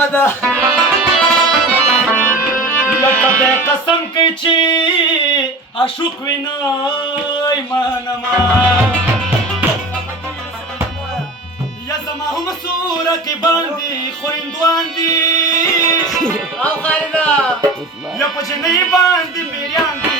محمد لکه د قسم کوي چې عاشق وینای منما یا زما هم سوره کې باندې خویندوان دي او خالدا یا په جنۍ باندې میریان دي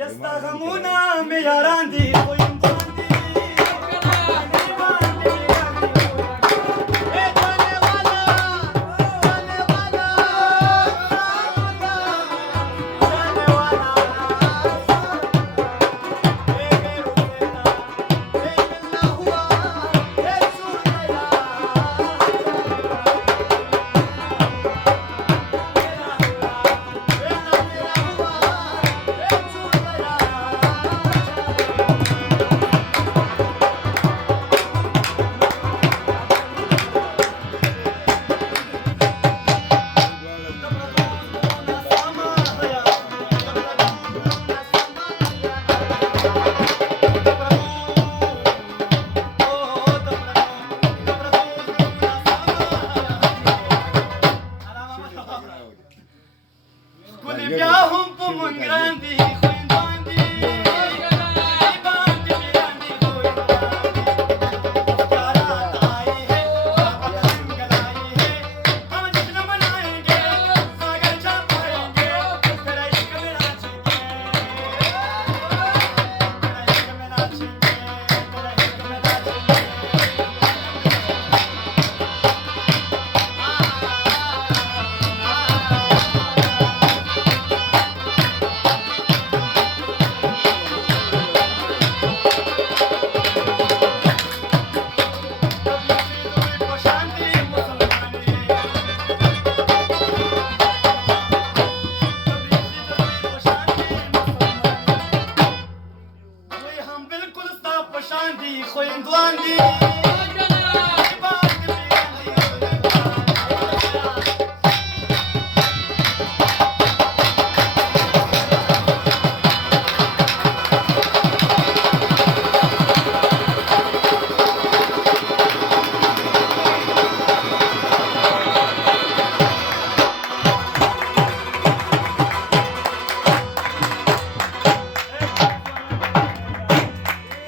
یستا غمونه مې یاران دي خویندوان دي بیا هم په من ګران دي